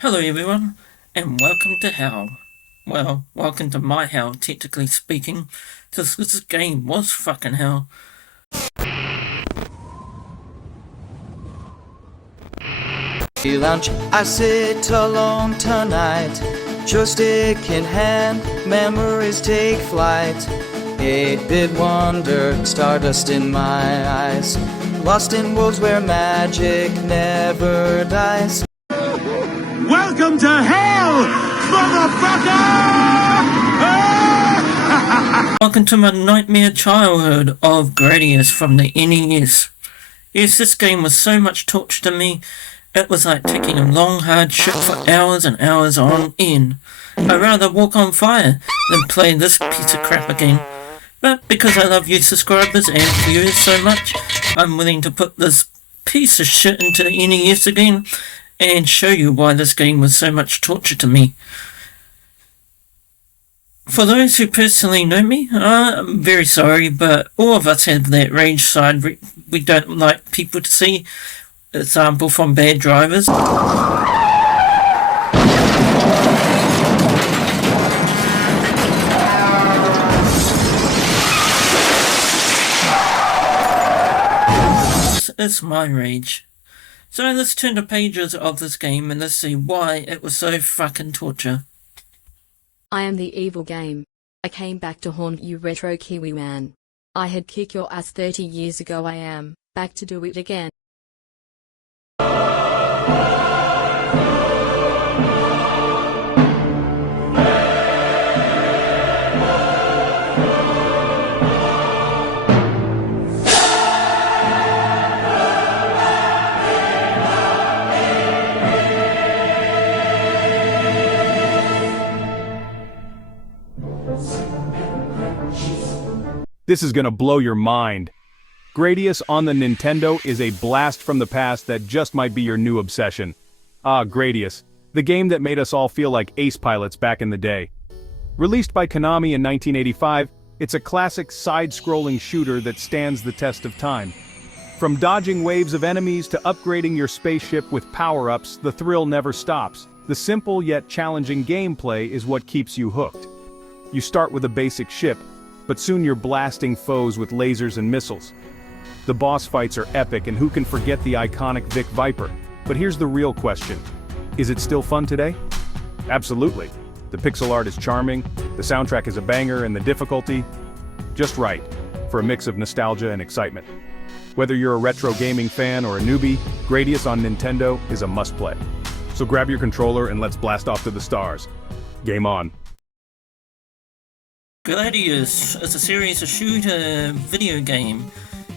Hello everyone, and welcome to Hell. Well, welcome to my hell, technically speaking, because this game was fucking hell. Lunch, I sit alone tonight, joystick in hand, memories take flight. 8-bit wonder, stardust in my eyes, lost in worlds where magic never dies. Welcome to hell, motherfucker! Welcome to my nightmare childhood of Gradius from the NES. Yes, this game was so much torture to me, it was like taking a long hard shit for hours and hours on end. I'd rather walk on fire than play this piece of crap again. But because I love you subscribers and viewers so much, I'm willing to put this piece of shit into the NES again and show you why this game was so much torture to me. For those who personally know me, I'm very sorry, but all of us have that rage side we don't like people to see. Example from bad drivers. It's my rage. So let's turn the pages of this game and let's see why it was so fucking torture. I am the evil game. I came back to haunt you, retro Kiwi man. I had kicked your ass 30 years ago. I am back to do it again. This is gonna blow your mind. Gradius on the Nintendo is a blast from the past that just might be your new obsession. Ah, Gradius, the game that made us all feel like ace pilots back in the day. Released by Konami in 1985, it's a classic side-scrolling shooter that stands the test of time. From dodging waves of enemies to upgrading your spaceship with power-ups, the thrill never stops. The simple yet challenging gameplay is what keeps you hooked. You start with a basic ship, but soon you're blasting foes with lasers and missiles. The boss fights are epic, and who can forget the iconic Vic Viper? But here's the real question. Is it still fun today? Absolutely. The pixel art is charming, the soundtrack is a banger, and the difficulty? Just right, for a mix of nostalgia and excitement. Whether you're a retro gaming fan or a newbie, Gradius on Nintendo is a must-play. So grab your controller and let's blast off to the stars. Game on. Gradius is a series of shooter video game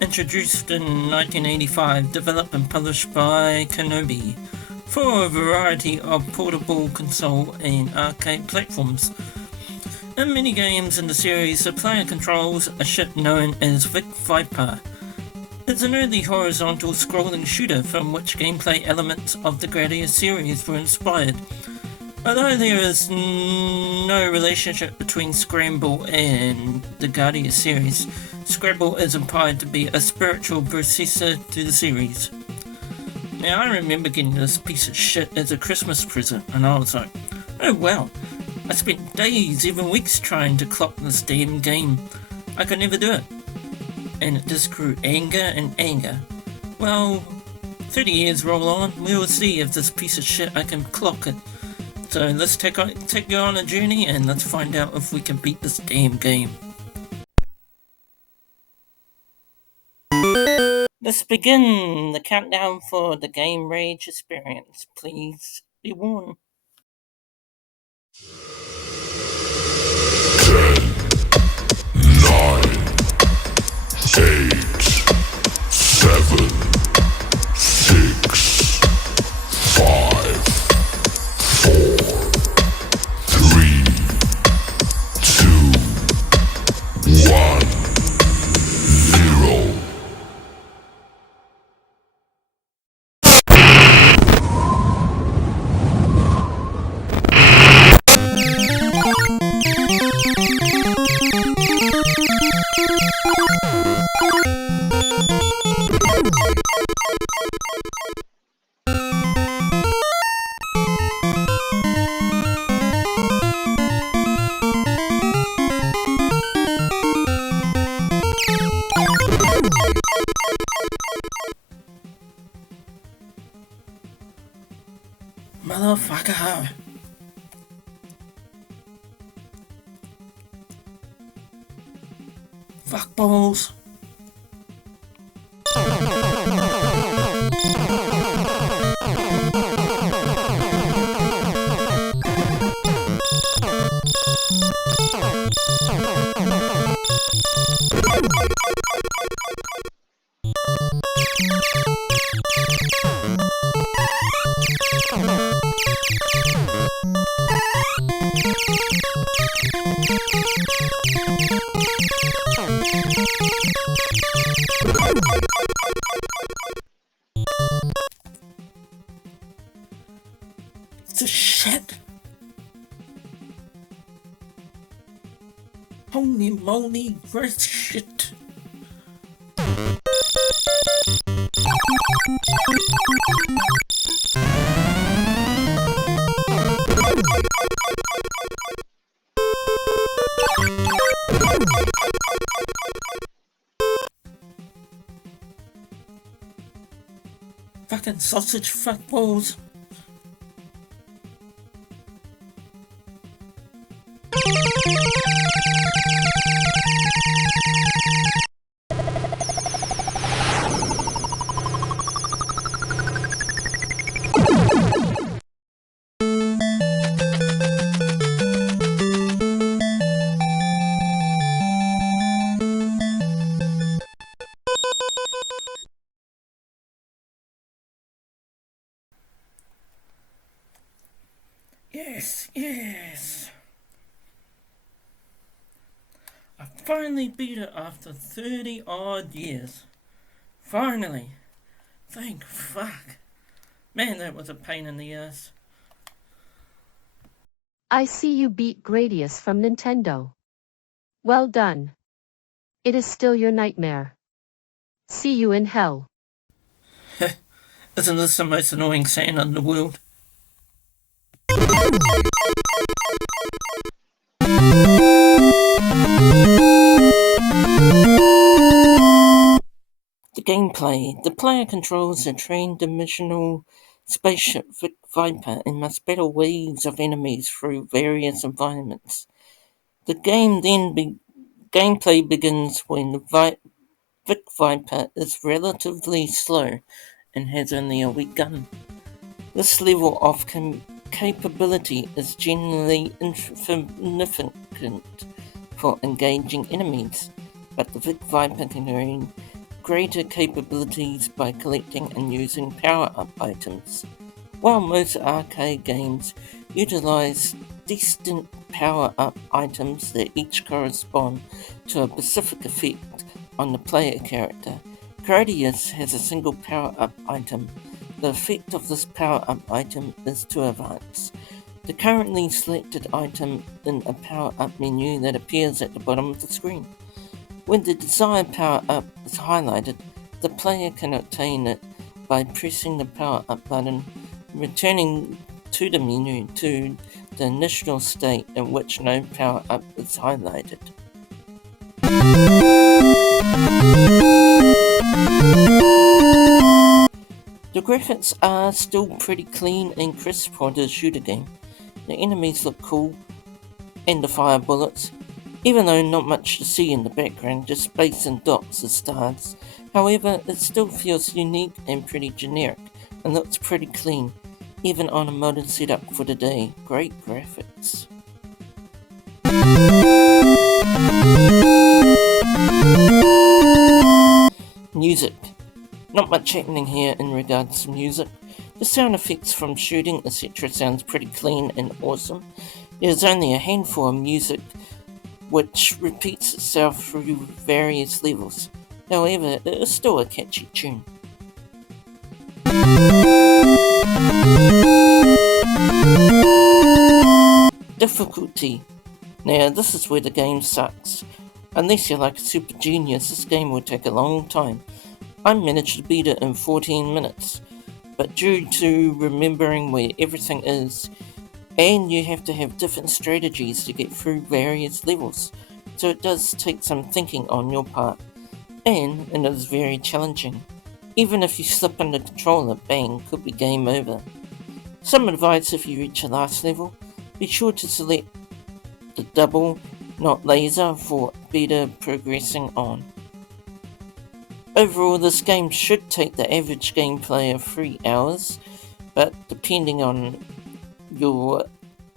introduced in 1985, developed and published by Konami for a variety of portable console and arcade platforms. In many games in the series, the player controls a ship known as Vic Viper. It's an early horizontal scrolling shooter from which gameplay elements of the Gradius series were inspired. Although there is no relationship between Scramble and the Gradius series, Scrabble is implied to be a spiritual predecessor to the series. Now, I remember getting this piece of shit as a Christmas present, and I was like, oh wow, I spent days, even weeks trying to clock this damn game. I could never do it. And it just grew anger and anger. Well, 30 years roll on, we will see if this piece of shit I can clock it. So let's take you on a journey and let's find out if we can beat this damn game. Let's begin the countdown for the game rage experience. Please be warned. 8, 7, 6, 5, 4, 3, 2, 1, 0. Motherfucker. Fuckballs. It's a shit. Holy moly, gross shit. Fucking sausage fuckballs. Yes. I finally beat it after 30 odd years. Finally. Thank fuck. Man, that was a pain in the ass. I see you beat Gradius from Nintendo. Well done. It is still your nightmare. See you in hell. Isn't this the most annoying sound in the world? The gameplay. The player controls a three-dimensional spaceship Vic Viper and must battle waves of enemies through various environments. The gameplay begins when the Vic Viper is relatively slow and has only a weak gun. This level of capability is generally insignificant for engaging enemies, but the Vic Viper can gain greater capabilities by collecting and using power-up items. While most arcade games utilize distinct power-up items that each correspond to a specific effect on the player character, Gradius has a single power-up item. The effect of this power-up item is to advance. The currently selected item in a power-up menu that appears at the bottom of the screen. When the desired power-up is highlighted, the player can obtain it by pressing the power-up button, returning to the menu to the initial state in which no power-up is highlighted. The graphics are still pretty clean and crisp for the shooter game. The enemies look cool, and the fire bullets, even though not much to see in the background, just space and dots as stars. However, it still feels unique and pretty generic, and looks pretty clean, even on a modded setup for today. Great graphics. Music. Not much happening here in regards to music. The sound effects from shooting, etc. sounds pretty clean and awesome. There's only a handful of music which repeats itself through various levels. However, it is still a catchy tune. Difficulty. Now this is where the game sucks. Unless you're like a super genius, this game will take a long time. I managed to beat it in 14 minutes, but due to remembering where everything is, and you have to have different strategies to get through various levels, so it does take some thinking on your part, and it is very challenging. Even if you slip on the controller, bang, could be game over. Some advice: if you reach the last level, be sure to select the double, not laser, for better progressing on. Overall, this game should take the average gameplay of 3 hours, but depending on your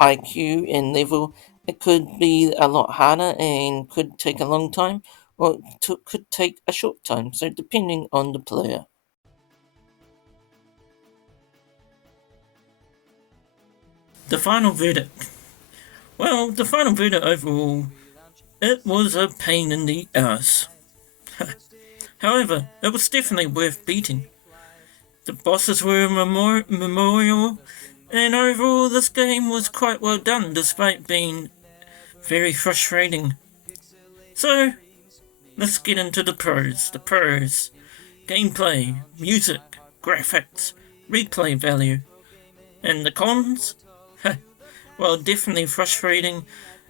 IQ and level, it could be a lot harder and could take a long time, or it could take a short time, so depending on the player. The final verdict. Well, the final verdict overall, it was a pain in the ass. However, it was definitely worth beating. The bosses were a memorial, and overall this game was quite well done despite being very frustrating. So, let's get into the pros. The pros: gameplay, music, graphics, replay value. And the cons? Well, definitely frustrating,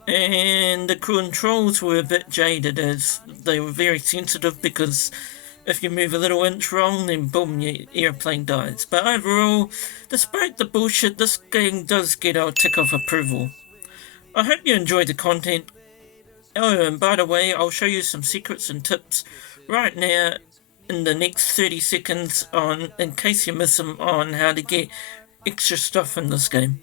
and the controls were a bit jaded as they were very sensitive, because if you move a little inch wrong, then boom, your airplane dies. But overall, despite the bullshit, this game does get our tick of approval. I hope you enjoyed the content. Oh, and by the way, I'll show you some secrets and tips right now in the next 30 seconds in case you miss them, on how to get extra stuff in this game.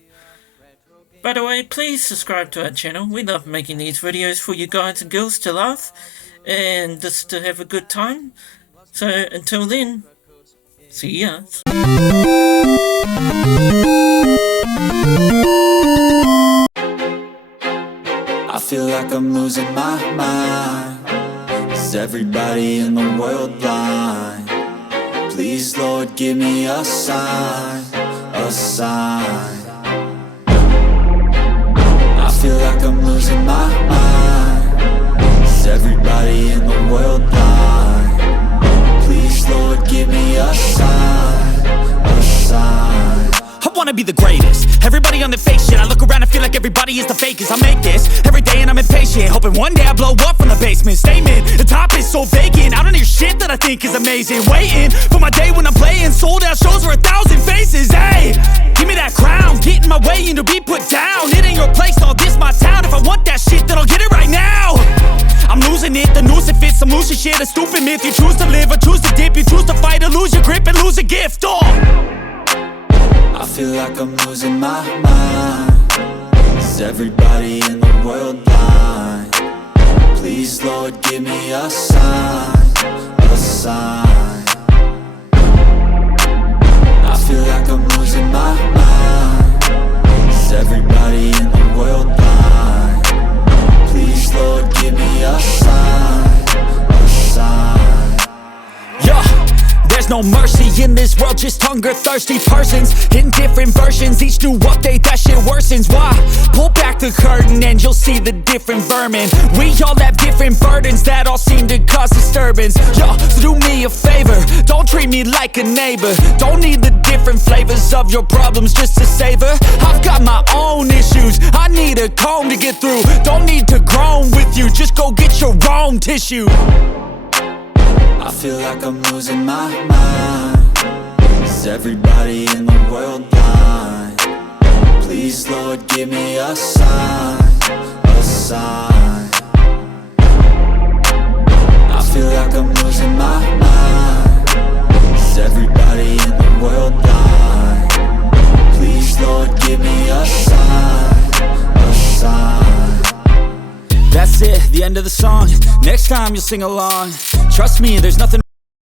By the way, please subscribe to our channel. We love making these videos for you guys and girls to laugh and just to have a good time. So until then, see ya. I feel like I'm losing my mind. Is everybody in the world blind? Please, Lord, give me a sign, a sign. I feel like I'm losing my mind. Is everybody in the world blind? Please, Lord, give me a sign, a sign. I wanna be the greatest. Everybody on the fake shit. I look around and feel like everybody is the fakest. I make this every day and I'm impatient, hoping one day I blow up from the basement. Statement, the top is so vacant. I don't hear shit that I think is amazing. Waiting for my day when I'm playing sold out shows for 1,000 faces. Hey, give me that crown, get in my way and to be put down. It ain't your place, all this my town. If I want that shit, then I'll get it right now. I'm losing it, the noose it fits. I'm losing shit, a stupid myth. You choose to live or choose to dip. You choose to fight or lose your grip and lose a gift. I feel like I'm losing my mind. Is everybody in the world blind? Please, Lord, give me a sign, a sign. I feel like I'm losing my mind. Is everybody in the world blind? Please, Lord, give me a sign, a sign. Yeah. There's no mercy in this world, just hunger-thirsty persons in different versions. Each new update, that shit worsens. Why? Pull back the curtain and you'll see the different vermin. We all have different burdens that all seem to cause disturbance. Yo, so do me a favor, don't treat me like a neighbor. Don't need the different flavors of your problems just to savor. I've got my own issues, I need a comb to get through. Don't need to groan with you, just go get your own tissue. I feel like I'm losing my mind. Is everybody in the world blind? Please, Lord, give me a sign, a sign. I feel like I'm losing my mind. Is everybody in the world blind? Please, Lord, give me a sign, a sign. That's it, the end of the song. Next time you'll sing along. Trust me, there's nothing